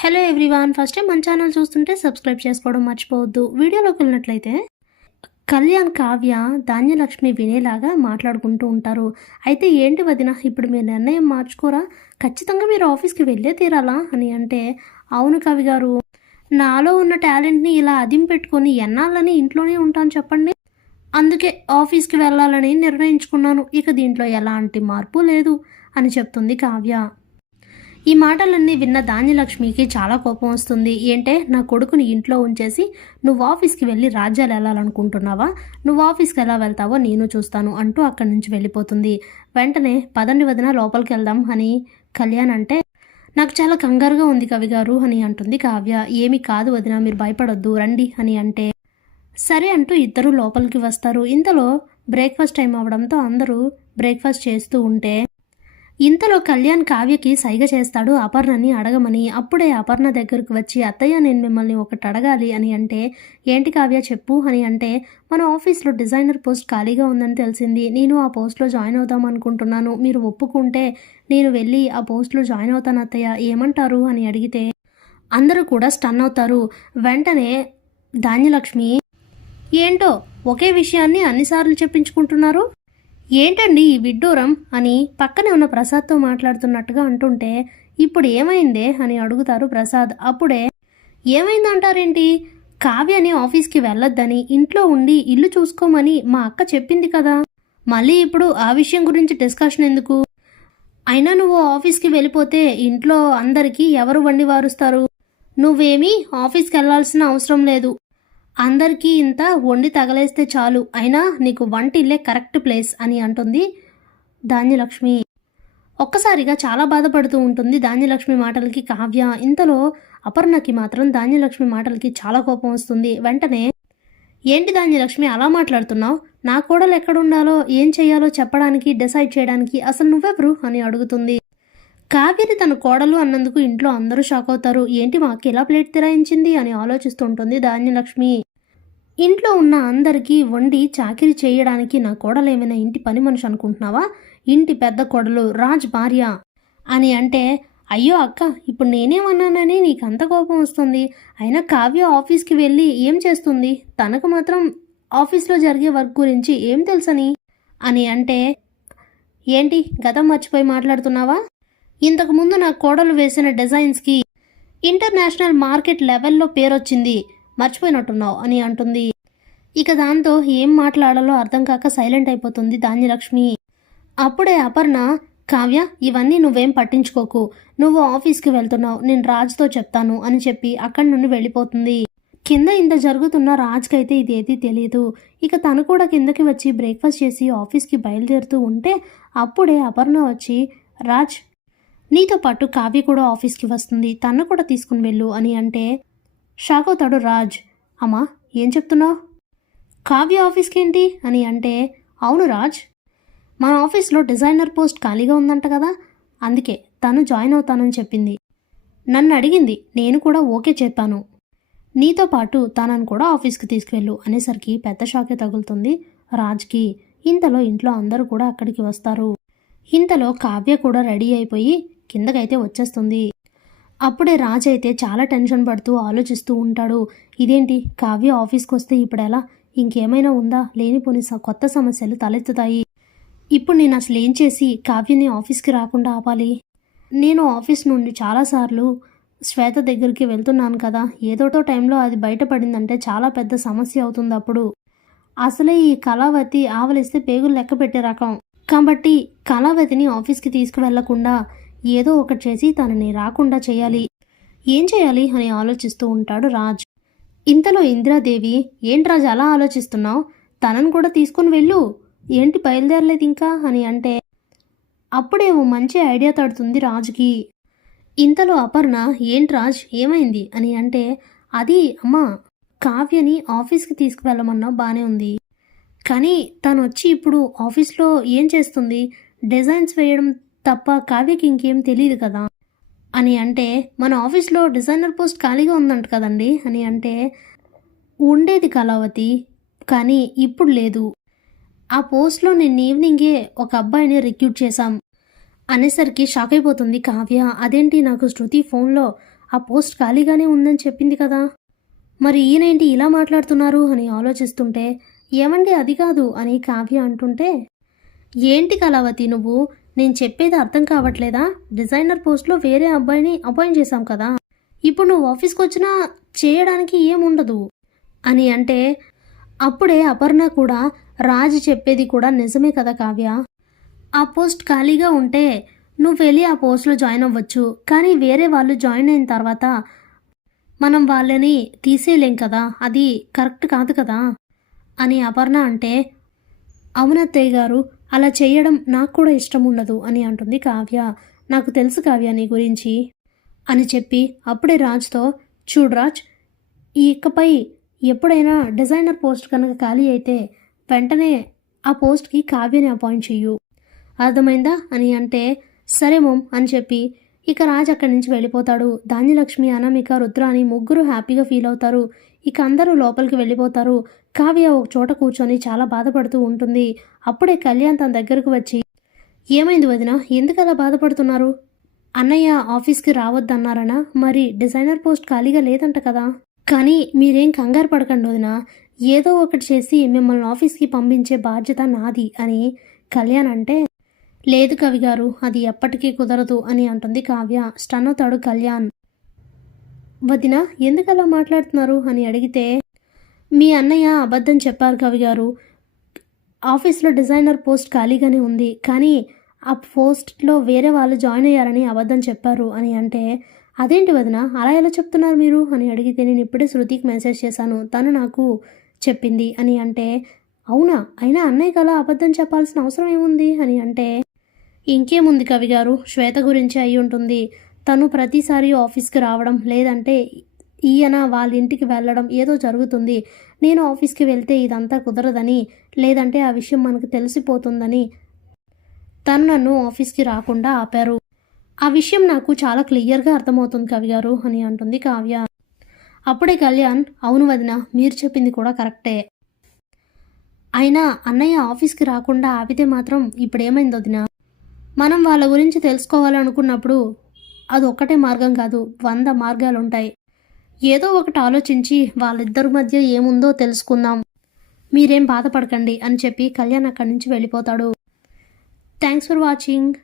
Hello everyone, first time మన channel చూస్తుంటే subscribe చేసుకోవడం మర్చిపోవద్దు. వీడియోలోకి వెళ్ళినట్లయితే కళ్యాణ్, కావ్య, ధాన్యలక్ష్మి వినేలాగా మాట్లాడుకుంటూ ఉంటారు. అయితే ఏంటి వదిన, ఇప్పుడు మీరు నిర్ణయం మార్చుకోరా? ఖచ్చితంగా మీరు ఆఫీస్కి వెళ్ళే తీరాలా అని అంటే, అవును కవి గారు, నాలో ఉన్న టాలెంట్ని ఇలా అదిం పెట్టుకొని ఎన్నాళ్ళని ఇంట్లోనే ఉంటాను చెప్పండి. అందుకే ఆఫీస్కి వెళ్ళాలని నిర్ణయించుకున్నాను. ఇక దీంట్లో ఎలాంటి మార్పు లేదు అని చెప్తుంది కావ్య. ఈ మాటలన్నీ విన్న ధాన్యలక్ష్మికి చాలా కోపం వస్తుంది. ఏంటే, నా కొడుకుని ఇంట్లో ఉంచేసి నువ్వు ఆఫీస్కి వెళ్ళి రాజ్యాలు వెళ్ళాలనుకుంటున్నావా? నువ్వు ఆఫీస్కి ఎలా వెళ్తావో నేను చూస్తాను అంటూ అక్కడి నుంచి వెళ్ళిపోతుంది. వెంటనే పదండి వదిన, లోపలికి వెళ్దాం అని కళ్యాణ్ అంటే, నాకు చాలా కంగారుగా ఉంది కవి గారు అని అంటుంది కావ్య. ఏమీ కాదు వదిన, మీరు భయపడొద్దు, రండి అని అంటే, సరే అంటూ ఇద్దరు లోపలికి వస్తారు. ఇంతలో బ్రేక్ఫాస్ట్ టైం అవడంతో అందరూ బ్రేక్ఫాస్ట్ చేస్తూ ఉంటే ఇంతలో కళ్యాణ్ కావ్యకి సైగ చేస్తాడు అపర్ణని అడగమని. అప్పుడే అపర్ణ దగ్గరకు వచ్చి, అత్తయ్య నేను మిమ్మల్ని ఒకటి అడగాలి అని అంటే, ఏంటి కావ్య చెప్పు అని అంటే, మన ఆఫీస్లో డిజైనర్ పోస్ట్ ఖాళీగా ఉందని తెలిసింది. నేను ఆ పోస్ట్లో జాయిన్ అవుదాం అనుకుంటున్నాను. మీరు ఒప్పుకుంటే నేను వెళ్ళి ఆ పోస్ట్లో జాయిన్ అవుతాను అత్తయ్య, ఏమంటారు అని అడిగితే అందరూ కూడా స్టన్ అవుతారు. వెంటనే ధాన్యలక్ష్మి, ఏంటో ఒకే విషయాన్ని అన్నిసార్లు చెప్పించుకుంటున్నారు, ఏంటండి ఈ విడ్డూరం అని పక్కనే ఉన్న ప్రసాద్తో మాట్లాడుతున్నట్టుగా అంటుంటే, ఇప్పుడు ఏమైందే అని అడుగుతారు ప్రసాద్. అప్పుడే ఏమైందంటారేంటి, కావ్యని ఆఫీస్కి వెళ్ళొద్దని ఇంట్లో ఉండి ఇల్లు చూసుకోమని మా అక్క చెప్పింది కదా, మళ్ళీ ఇప్పుడు ఆ విషయం గురించి డిస్కషన్ ఎందుకు? అయినా నువ్వు ఆఫీస్కి వెళ్ళిపోతే ఇంట్లో అందరికీ ఎవరు వండి వారుస్తారు? నువ్వేమీ ఆఫీస్కి వెళ్ళాల్సిన అవసరం లేదు. అందరికీ ఇంత వండి తగలేస్తే చాలు, అయినా నీకు వంటిల్లే కరెక్ట్ ప్లేస్ అని అంటుంది ధాన్యలక్ష్మి. ఒక్కసారిగా చాలా బాధపడుతూ ఉంటుంది ధాన్యలక్ష్మి మాటలకి కావ్య. ఇంతలో అపర్ణకి మాత్రం ధాన్యలక్ష్మి మాటలకి చాలా కోపం వస్తుంది. వెంటనే, ఏంటి ధాన్యలక్ష్మి అలా మాట్లాడుతున్నావు? నా కోడలు ఎక్కడుండాలో ఏం చేయాలో చెప్పడానికి డిసైడ్ చేయడానికి అసలు నువ్వెవరు అని అడుగుతుంది. కావ్యని తన కోడలు అన్నందుకు ఇంట్లో అందరూ షాక్ అవుతారు. ఏంటి మాకు ఇలా ప్లేట్ తిరాయించింది అని ఆలోచిస్తుంటుంది ధాన్యలక్ష్మి. ఇంట్లో ఉన్న అందరికీ వండి చాకిరి చేయడానికి నా కోడలు ఏమైనా ఇంటి పని మనిషి అనుకుంటున్నావా? ఇంటి పెద్ద కోడలు రాజ్ భార్య అని అంటే, అయ్యో అక్క, ఇప్పుడు నేనేమన్నానని నీకు అంత కోపం వస్తుంది? అయినా కావ్య ఆఫీస్కి వెళ్ళి ఏం చేస్తుంది? తనకు మాత్రం ఆఫీస్లో జరిగే వర్క్ గురించి ఏం తెలుసని అని అంటే, ఏంటి గతం మర్చిపోయి మాట్లాడుతున్నావా? ఇంతకుముందు నా కోడలు వేసిన డిజైన్స్కి ఇంటర్నేషనల్ మార్కెట్ లెవెల్లో పేరొచ్చింది, మర్చిపోయినట్టున్నావు అని అంటుంది. ఇక దాంతో ఏం మాట్లాడాలో అర్థం కాక సైలెంట్ అయిపోతుంది ధాన్యలక్ష్మి. అప్పుడే అపర్ణ, కావ్య ఇవన్నీ నువ్వేం పట్టించుకోకు, నువ్వు ఆఫీస్కి వెళ్తున్నావు, నేను రాజ్తో చెప్తాను అని చెప్పి అక్కడి నుండి వెళ్ళిపోతుంది. కింద ఇంత జరుగుతున్న రాజ్కైతే ఇదేదీ తెలియదు. ఇక తను కూడా కిందకి వచ్చి బ్రేక్ఫాస్ట్ చేసి ఆఫీస్కి బయలుదేరుతూ ఉంటే అప్పుడే అపర్ణ వచ్చి, రాజ్ నీతో పాటు కావ్య కూడా ఆఫీస్కి వస్తుంది, తను కూడా తీసుకుని వెళ్ళు అని అంటే షాక్ అవుతాడు రాజ్. అమ్మా ఏం చెప్తున్నావు? కావ్య ఆఫీస్కి ఏంటి అని అంటే, అవును రాజ్, మన ఆఫీస్లో డిజైనర్ పోస్ట్ ఖాళీగా ఉందంట కదా, అందుకే తను జాయిన్ అవుతానని చెప్పింది. నన్ను అడిగింది, నేను కూడా ఓకే చెప్పాను. నీతో పాటు తనను కూడా ఆఫీస్కి తీసుకువెళ్ళు అనేసరికి పెద్ద షాకే తగులుతుంది రాజ్కి. ఇంతలో ఇంట్లో అందరూ కూడా అక్కడికి వస్తారు. ఇంతలో కావ్య కూడా రెడీ అయిపోయి కిందకైతే వచ్చేస్తుంది. అప్పుడే రాజ్ అయితే చాలా టెన్షన్ పడుతూ ఆలోచిస్తూ ఉంటాడు. ఇదేంటి, కావ్య ఆఫీస్కి వస్తే ఇప్పుడు ఎలా? ఇంకేమైనా ఉందా? లేనిపోని కొత్త సమస్యలు తలెత్తుతాయి. ఇప్పుడు నేను అసలు ఏం చేసి కావ్యని ఆఫీస్కి రాకుండా ఆపాలి? నేను ఆఫీస్ నుండి చాలాసార్లు శ్వేత దగ్గరికి వెళ్తున్నాను కదా, ఏదోటో టైంలో అది బయటపడిందంటే చాలా పెద్ద సమస్య అవుతుంది. అప్పుడు అసలే ఈ కళావతి ఆవలిస్తే పేగులు లెక్క పెట్టే రకం కాబట్టి కళావతిని ఆఫీస్కి తీసుకువెళ్లకుండా ఏదో ఒకటి చేసి తనని రాకుండా చేయాలి. ఏం చేయాలి అని ఆలోచిస్తూ ఉంటాడు రాజ్. ఇంతలో ఇందిరాదేవి, ఏంటి రాజ్ అలా ఆలోచిస్తున్నావు? తనను కూడా తీసుకుని వెళ్ళు, ఏంటి బయలుదేరలేదు ఇంకా అని అంటే అప్పుడే ఓ మంచి ఐడియా తడుతుంది రాజుకి. ఇంతలో అపర్ణ, ఏంటి రాజ్ ఏమైంది అని అంటే, అది అమ్మా, కావ్యని ఆఫీస్కి తీసుకువెళ్ళమన్నా బానే ఉంది, కానీ తను వచ్చి ఇప్పుడు ఆఫీస్లో ఏం చేస్తుంది? డిజైన్స్ వేయడం తప్ప కావ్యకి ఇంకేం తెలియదు కదా అని అంటే, మన ఆఫీస్లో డిజైనర్ పోస్ట్ ఖాళీగా ఉందంట కదండి అని అంటే, ఉండేది కళావతి, కానీ ఇప్పుడు లేదు. ఆ పోస్ట్లో నిన్న ఈవినింగే ఒక అబ్బాయిని రిక్రూట్ చేశాం అనేసరికి షాక్ అయిపోతుంది కావ్య. అదేంటి, నాకు శృతి ఫోన్లో ఆ పోస్ట్ ఖాళీగానే ఉందని చెప్పింది కదా. మరి ఈయనేంటి ఇలా మాట్లాడుతున్నారు అని ఆలోచిస్తుంటే, ఏమండి అది కాదు అని కావ్య అంటుంటే, ఏంటి కళావతి నువ్వు, నేను చెప్పేది అర్థం కావట్లేదా? డిజైనర్ పోస్ట్లో వేరే అబ్బాయిని అపాయింట్ చేశాం కదా, ఇప్పుడు నువ్వు ఆఫీస్కి వచ్చినా చేయడానికి ఏముండదు అని అంటే, అప్పుడే అపర్ణ కూడా రాజు చెప్పేది కూడా నిజమే కదా కావ్య, ఆ పోస్ట్ ఖాళీగా ఉంటే నువ్వు వెళ్ళి ఆ పోస్ట్లో జాయిన్ అవ్వచ్చు, కానీ వేరే వాళ్ళు జాయిన్ అయిన తర్వాత మనం వాళ్ళని తీసేయలేం కదా, అది కరెక్ట్ కాదు కదా అని అపర్ణ అంటే, అవునత్తయ్య గారు, అలా చేయడం నాకు కూడా ఇష్టం ఉండదు అని అంటుంది కావ్య. నాకు తెలుసు కావ్య నీ గురించి అని చెప్పి అప్పుడే రాజ్తో, చూడు రాజ్, ఈ ఇకపై ఎప్పుడైనా డిజైనర్ పోస్ట్ కనుక ఖాళీ అయితే వెంటనే ఆ పోస్ట్కి కావ్యని అపాయింట్ చెయ్యు, అర్థమైందా అని అంటే, సరే మోమ్ అని చెప్పి ఇక రాజ్ అక్కడి నుంచి వెళ్ళిపోతాడు. ధాన్యలక్ష్మి, అనామిక, రుద్ర అని ముగ్గురు హ్యాపీగా ఫీల్ అవుతారు. ఇక అందరూ లోపలికి వెళ్ళిపోతారు. కావ్య ఒక చోట కూర్చొని చాలా బాధపడుతూ ఉంటుంది. అప్పుడే కళ్యాణ్ తన దగ్గరకు వచ్చి, ఏమైంది వదిన, ఎందుకు అలా బాధపడుతున్నారు? అన్నయ్య ఆఫీస్కి రావద్దన్నారనా? మరి డిజైనర్ పోస్ట్ ఖాళీగా లేదంట కదా. కానీ మీరేం కంగారు పడకండి వదిన, ఏదో ఒకటి చేసి మిమ్మల్ని ఆఫీస్కి పంపించే బాధ్యత నాది అని కళ్యాణ్ అంటే, లేదు కవి గారు, అది ఎప్పటికీ కుదరదు అని అంటుంది కావ్య. స్టన్ అవుతాడు కళ్యాణ్. వదిన ఎందుకు అలా మాట్లాడుతున్నారు అని అడిగితే, మీ అన్నయ్య అబద్ధం చెప్పారు కవి గారు, ఆఫీస్లో డిజైనర్ పోస్ట్ ఖాళీగానే ఉంది, కానీ ఆ పోస్ట్లో వేరే వాళ్ళు జాయిన్ అయ్యారని అబద్ధం చెప్పారు అని అంటే, అదేంటి వదిన అలా ఎలా చెప్తున్నారు మీరు అని అడిగితే, నేను ఇప్పుడే శృతికి మెసేజ్ చేశాను, తను నాకు చెప్పింది అని అంటే, అవునా, అయినా అన్నయ్యకి అలా అబద్ధం చెప్పాల్సిన అవసరం ఏముంది అని అంటే, ఇంకేముంది కవి గారు, శ్వేత గురించి అయి ఉంటుంది, తను ప్రతిసారి ఆఫీస్కి రావడం లేదంటే ఈయన వాళ్ళ ఇంటికి వెళ్ళడం ఏదో జరుగుతుంది, నేను ఆఫీస్కి వెళ్తే ఇదంతా కుదరదని, లేదంటే ఆ విషయం మనకు తెలిసిపోతుందని తను నన్ను ఆఫీస్కి రాకుండా ఆపారు, ఆ విషయం నాకు చాలా క్లియర్గా అర్థమవుతుంది కవి గారు అని అంటుంది కావ్య. అప్పుడే కళ్యాణ్, అవును వదిన, మీరు చెప్పింది కూడా కరెక్టే, అయినా అన్నయ్య ఆఫీస్కి రాకుండా ఆపితే మాత్రం ఇప్పుడేమైంది వదిన, మనం వాళ్ళ గురించి తెలుసుకోవాలనుకున్నప్పుడు అది ఒక్కటే మార్గం కాదు, 100 మార్గాలు ఉంటాయి, ఏదో ఒకటి ఆలోచించి వాళ్ళిద్దరి మధ్య ఏముందో తెలుసుకుందాం, మీరేం బాధపడకండి అని చెప్పి కళ్యాణ్ అక్కడి నుంచి వెళ్ళిపోతాడు. Thanks for watching.